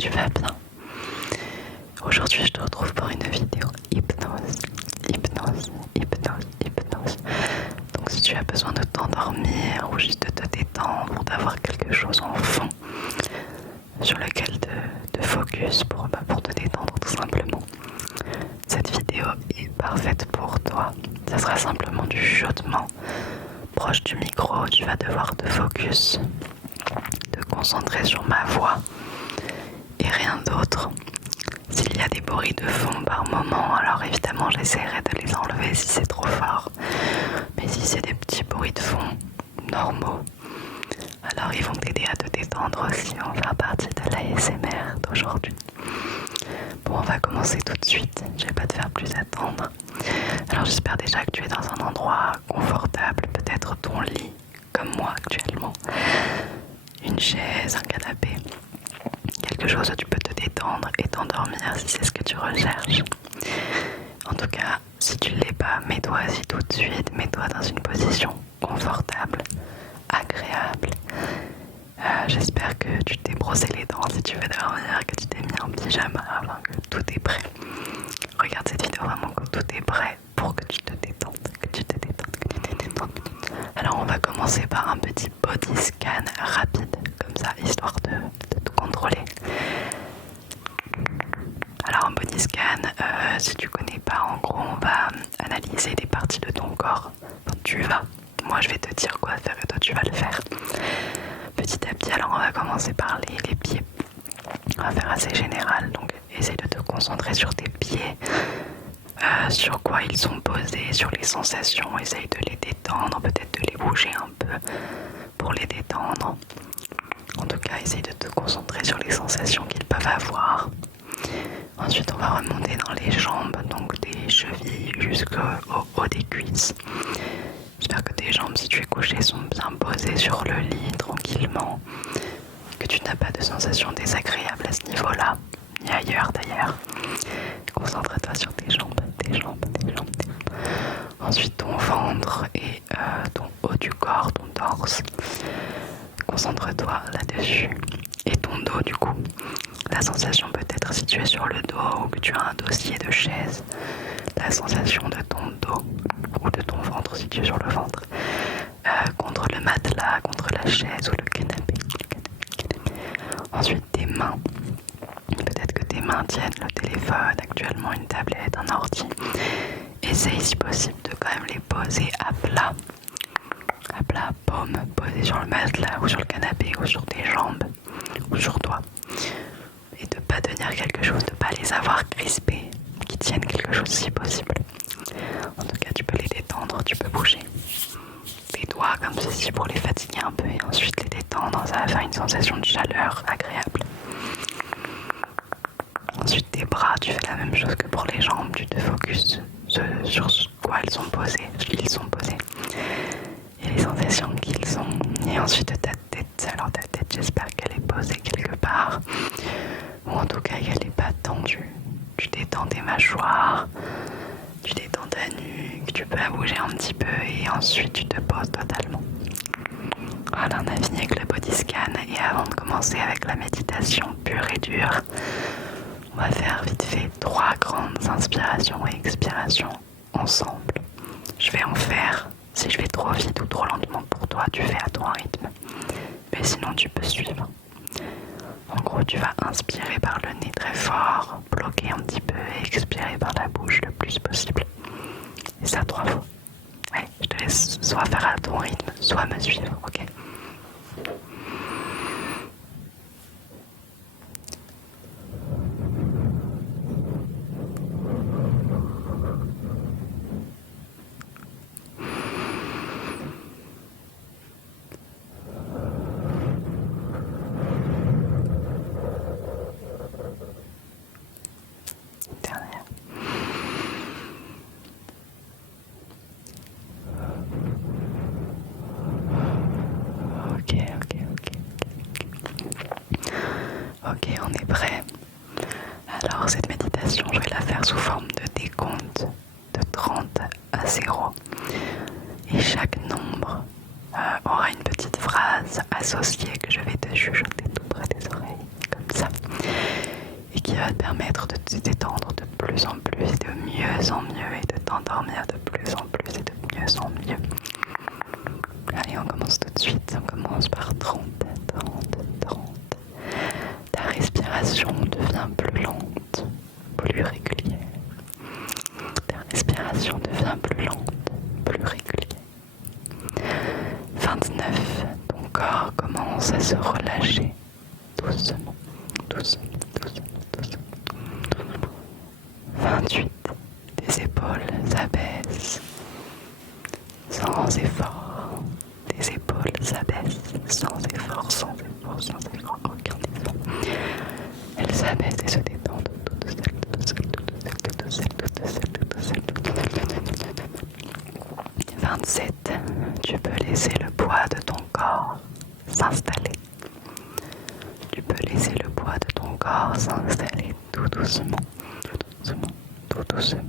tu vas bien. Aujourd'hui, je te retrouve pour une vidéo hypnose. Donc si tu as besoin de t'endormir ou juste de te détendre ou d'avoir quelque chose en fond sur lequel te focus pour te détendre tout simplement, cette vidéo est parfaite pour toi. Ça sera simplement du chuchotement proche du micro. Tu vas devoir te focus, te concentrer sur ma voix et rien d'autre. S'il y a des bruits de fond par moment, alors évidemment j'essaierai de les enlever si c'est trop fort. Mais si c'est des petits bruits de fond normaux, alors ils vont t'aider à te détendre aussi. On va faire partie de l'ASMR d'aujourd'hui. Bon, on va commencer tout de suite, je vais pas te faire plus attendre. Alors j'espère déjà que tu es dans un endroit confortable, peut-être ton lit, comme moi actuellement. Une chaise, un canapé, quelque chose où tu peux te détendre et t'endormir si c'est ce que tu recherches. En tout cas, si tu ne l'es pas, mets-toi assis tout de suite, mets-toi dans une position confortable, agréable. J'espère que tu t'es brossé les dents si tu veux dormir, que tu t'es mis en pyjama, enfin que tout est prêt. Regarde cette vidéo vraiment que tout est prêt pour que tu te détendes, Alors on va commencer par un petit body scan rapide, comme ça, histoire de tout contrôler. Alors un body scan, si tu connais pas, en gros on va analyser des parties de ton corps. Enfin, moi je vais te dire quoi faire et toi tu vas le faire. Petit à petit, alors on va commencer par les pieds. On va faire assez général, donc essaye de te concentrer sur tes pieds, sur quoi ils sont posés, sur les sensations, essaye de les détendre, peut-être de les bouger un peu pour les détendre. En tout cas, essaye de te concentrer sur les sensations qu'ils peuvent avoir. Ensuite, on va remonter dans les jambes, donc des chevilles jusqu'au haut des cuisses. J'espère que tes jambes, si tu es couché, sont bien posées sur le lit tranquillement, que tu n'as pas de sensations désagréables à ce niveau-là, ni ailleurs d'ailleurs. Concentre-toi sur tes jambes. Ensuite ton ventre et ton haut du corps, ton torse. Concentre-toi là-dessus. Et ton dos du coup. La sensation peut-être si tu es sur le dos ou que tu as un dossier de chaise. La sensation de ton dos ou de ton ventre si tu es sur le ventre. Contre le matelas, contre la chaise ou le canapé. Ensuite tes mains. Peut-être que tes mains tiennent le téléphone, actuellement une tablette, un ordi. Essaye si possible de quand même les poser à plat, paume, posées sur le matelas ou sur le canapé ou sur tes jambes ou sur toi. Et de ne pas tenir quelque chose, de ne pas les avoir crispés, qui tiennent quelque chose si possible. En tout cas, tu peux les détendre, tu peux bouger tes doigts comme ceci pour les fatiguer un peu et ensuite les détendre. Ça va faire une sensation de chaleur agréable. Ensuite tes bras, tu fais la même chose que pour les jambes, tu te focuses sur quoi ils sont posés, et les sensations qu'ils ont. Et ensuite ta tête, alors ta tête j'espère qu'elle est posée quelque part, ou en tout cas qu'elle n'est pas tendue. Tu détends tes mâchoires, tu détends ta nuque, tu peux la bouger un petit peu et ensuite tu te poses totalement. Voilà, on a fini avec le body scan et avant de commencer avec la méditation pure et dure, on va faire vite fait 3 grandes inspirations et expirations ensemble. Je vais en faire, si je vais trop vite ou trop lentement pour toi, tu fais à ton rythme. Mais sinon tu peux suivre. En gros, tu vas inspirer par le nez très fort, bloquer un petit peu et expirer par la bouche le plus possible. Et ça 3 fois. Ouais, je te laisse soit faire à ton rythme, soit me suivre, ok? Dernière. Ok, on est prêt. Alors cette méditation, je vais la faire sous forme de décompte de 30 à 0. Et chaque nombre aura une petite phrase associée que je vais te chuchoter tout près des oreilles, comme ça. va te permettre de te détendre de plus en plus et de mieux en mieux et de t'endormir de plus en plus et de mieux en mieux. Allez, on commence tout de suite. On commence par 30, 30, 30. Ta respiration devient plus lente, plus régulière. Ta respiration devient plus lente, plus régulière. 29. Ton corps commence à se relâcher doucement, doucement, doucement, doucement. 28. Tes épaules s'abaissent sans effort. Tes épaules s'abaissent sans effort, sans effort, sans effort, aucun effort. Elles s'abaissent et se détendent toutes seules, toutes seules, toutes seules, toutes seules, toutes seules, toutes seules, toutes seules. 27. Tu peux laisser le poids de ton corps s'installer. Tu peux laisser le poids de ton corps s'installer tout doucement, tout doucement, tout doucement.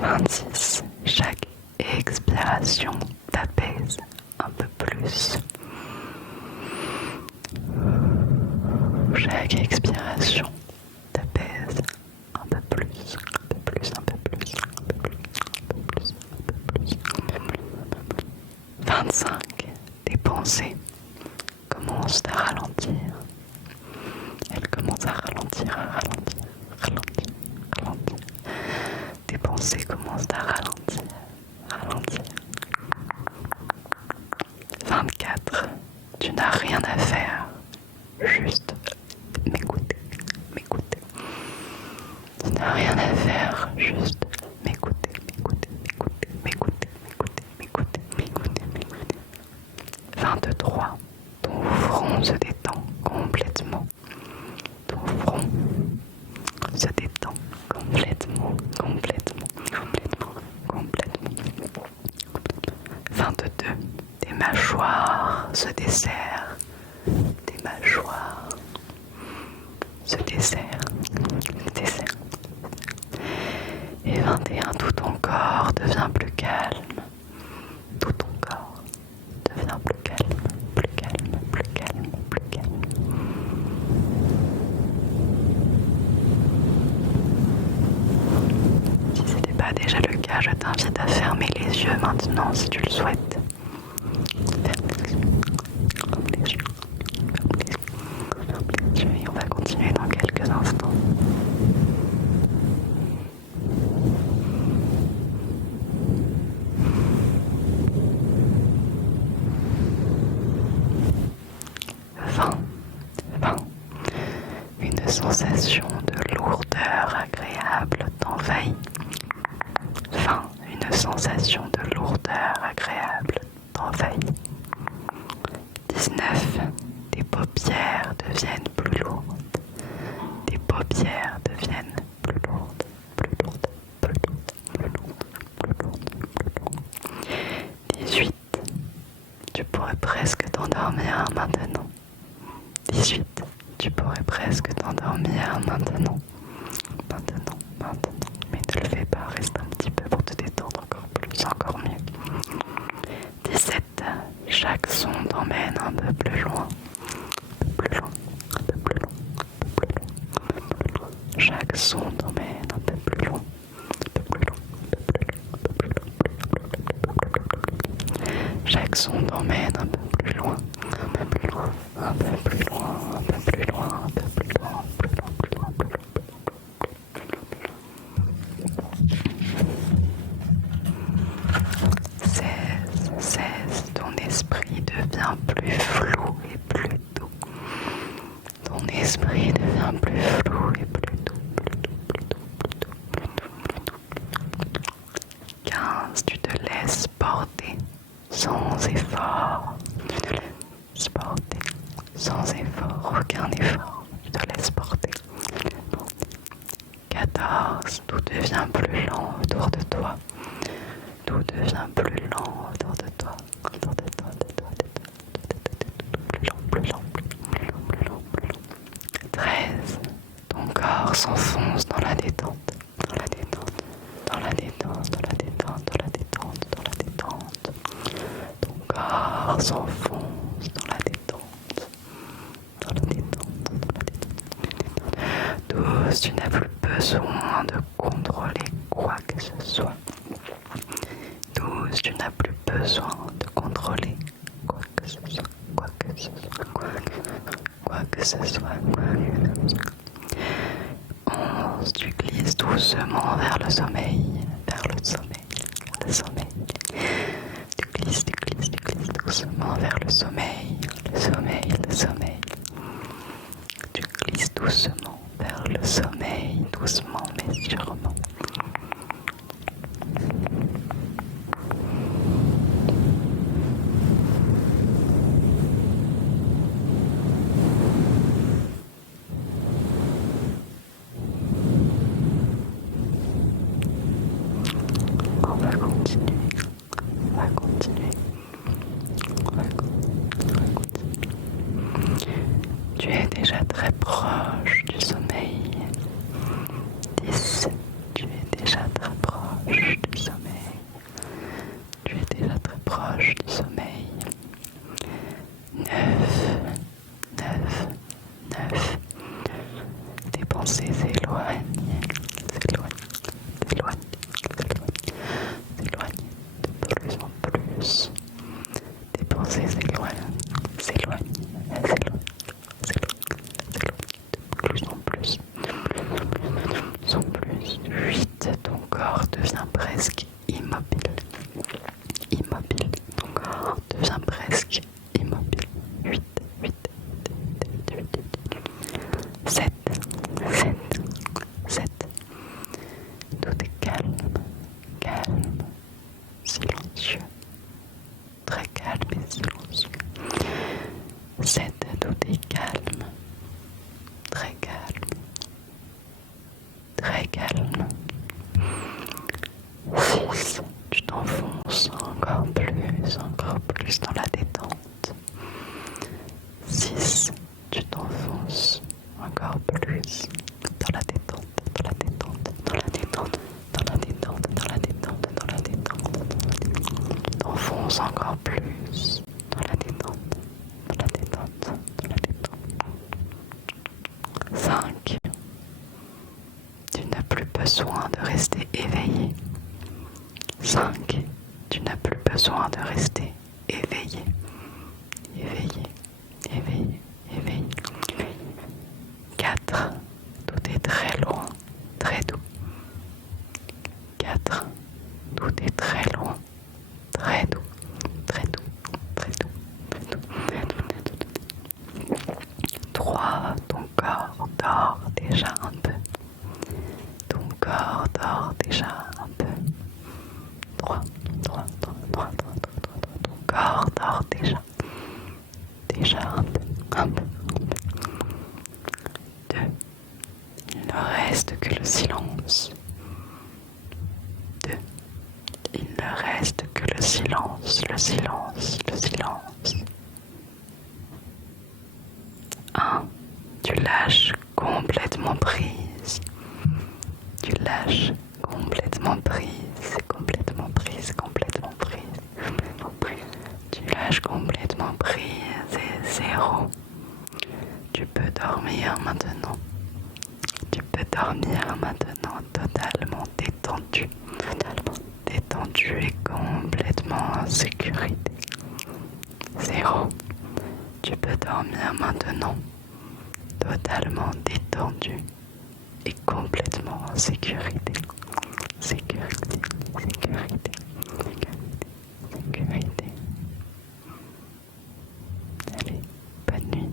26. Chaque expiration t'apaise un peu plus. Chaque expiration t'apaise un peu plus, un peu plus, un peu plus, un peu plus, un peu plus, un peu plus, un peu plus. 25. Tes pensées commencent à ralentir. Elles commencent à ralentir, à ralentir, ralentir, ralentir. Tes pensées commencent à ralentir, ralentir. 24. Tu n'as rien à faire, juste m'écouter, m'écouter. Tu n'as rien à faire, juste m'écouter, m'écouter, m'écouter, m'écouter, m'écouter, m'écouter, m'écouter, m'écouter. 23. Ton front se détend complètement. Ton front se détend complètement, complètement, complètement, complètement. 22. Tes mâchoires se desserrent. Tes mâchoires se desserrent, se desserrent. Et 21. Tout ton corps devient plus calme. Tout ton corps devient plus calme, plus calme, plus calme, plus calme. Si ce n'était pas déjà le cas, je t'invite à fermer les yeux maintenant si tu le souhaites. Ferme les yeux, ferme les yeux, ferme les yeux, ferme les yeux et on va continuer dans quelques instants. Une sensation de lourdeur agréable t'envahit. Une sensation de lourdeur agréable t'envahit. 19. Tes paupières deviennent plus lourdes. Tes paupières deviennent plus lourdes, plus lourdes, plus lourdes, plus lourdes, plus lourdes, plus lourdes. 18. Tu pourrais presque t'endormir maintenant. 18. Tu pourrais presque t'endormir maintenant. Maintenant, maintenant. Mais ne le fais pas, reste un petit peu pour te détendre encore plus, encore mieux. 17. Chaque son t'emmène un peu plus loin. Un peu plus loin, un peu plus loin, un peu plus loin, un peu plus loin. Chaque son t'emmène un peu plus loin. Un peu plus loin, un peu plus loin, un peu plus loin. Chaque son t'emmène un peu plus loin. Un peu plus loin, un peu plus loin, un peu plus loin, un peu plus loin, plus loin, plus loin, plus loin, plus loin. 16. Ton esprit devient plus flou et plus doux. Ton esprit devient plus flou et plus doux, plus doux, plus doux, plus doux, plus doux, plus doux, plus doux. 15. Tu te laisses porter sans effort. Tu te laisses porter sans effort, aucun effort. Tu te laisses porter. 14. Tout devient plus lent autour de toi. Tout devient plus lent autour de toi. Autour de toi, de toi, de toi, plus lent, plus lent, plus lent, plus lent, plus lent. 13. Ton corps s'enfonce dans la détente. Dans la détente. Dans la détente, dans la détente, dans la détente, dans la détente. Ton corps s'enfonce dans la détente. Dans la détente, dans la détente. besoin de contrôler quoi que ce soit, quoi que ce soit, quoi que ce soit. Tu glisses doucement vers le sommeil, vers le sommeil, vers le sommeil. Tu glisses doucement vers le sommeil, le sommeil, le sommeil. Tu glisses doucement vers le sommeil, doucement mais sûrement. On va continuer, on va continuer, on va continuer. Tu es déjà très proche du sommeil. 10. Tu es déjà très proche du sommeil. Tu es déjà très proche du sommeil. 9. 9. 9. Tes pensées s'éloignent. S'éloignent de plus en plus. Tes pensées s'éloignent de plus en plus. 8. Ton corps devient presque immobile. Ton corps devient presque immobile. 8. 7. Tout est calme, silencieux. Très calme et silencieux. 7. Tout est calme, très calme. 6. Tu t'enfonces encore plus dans la détente. 6. Tu t'enfonces encore plus dans la détente. Tu t'enfonces encore plus dans la détente. 5. Tu n'as plus besoin de rester éveillé. 5. Tu n'as plus besoin de rester éveillé. 4. Tout est très loin, très doux. 4. Tout est très loin, très doux. 3. Ton corps dort déjà un peu. 3. Ton corps dort déjà un peu. 2. Il ne reste que le silence. 2. Il ne reste que le silence. 1. Tu lâches complètement prise. Tu lâches complètement prise. Et 0. Tu peux dormir maintenant. Totalement détendu. Et complètement en sécurité. 0. Tu peux dormir maintenant. Totalement détendu et complètement en sécurité. Allez, bonne nuit.